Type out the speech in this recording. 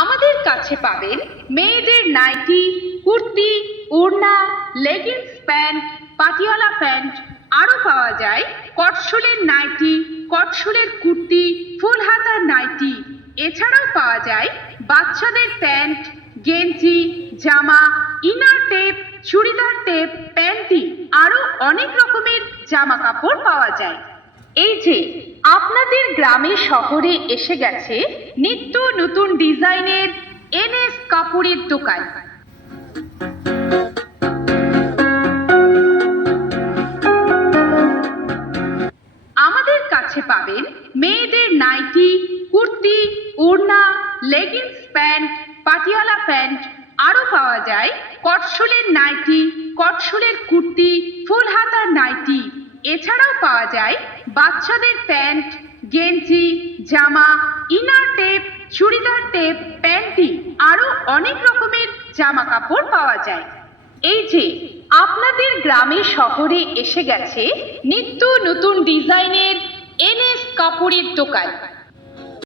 আমাদের কাছে পাবেন মেয়েদের নাইটি, কুর্তি, ওড়না, লেগিংস প্যান্ট, পাটিয়ালা প্যান্ট। আরও পাওয়া যায় কটসুলের নাইটি, কটসুলের কুর্তি, ফুল হাতার নাইটি। এছাড়াও পাওয়া যায় বাচ্চাদের প্যান্ট, গেঞ্জি, জামা, ইনার টেপ, চুড়িদার টেপ, প্যান্টি। আরও অনেক রকমের জামা কাপড় পাওয়া যায়। এই যে আপনাদের গ্রামে শহরে এসে গেছে নিত্য নতুন ডিজাইনের এনএস কাপড়ের দোকান। আমাদের কাছে পাবেন মেয়েদের নাইটি, কুর্তি, ওড়না, লেগিংস প্যান্ট, পাটিয়ালা প্যান্ট। আরও পাওয়া যায় কটসুলের নাইটি, কটসুলের কুর্তি, ফুল হাতার নাইটি। এছাড়াও পাওয়া যায় বাচ্চাদের প্যান্ট, গেঞ্জি, জামা, ইনার টেপ, চুড়িদার টেপ, প্যান্টি। আরও অনেক রকমের জামা কাপড় পাওয়া যায়। এই যে আপনাদের গ্রামে শহরে এসে গেছে নিত্য নতুন ডিজাইনের এনএস কাপড়ের দোকান।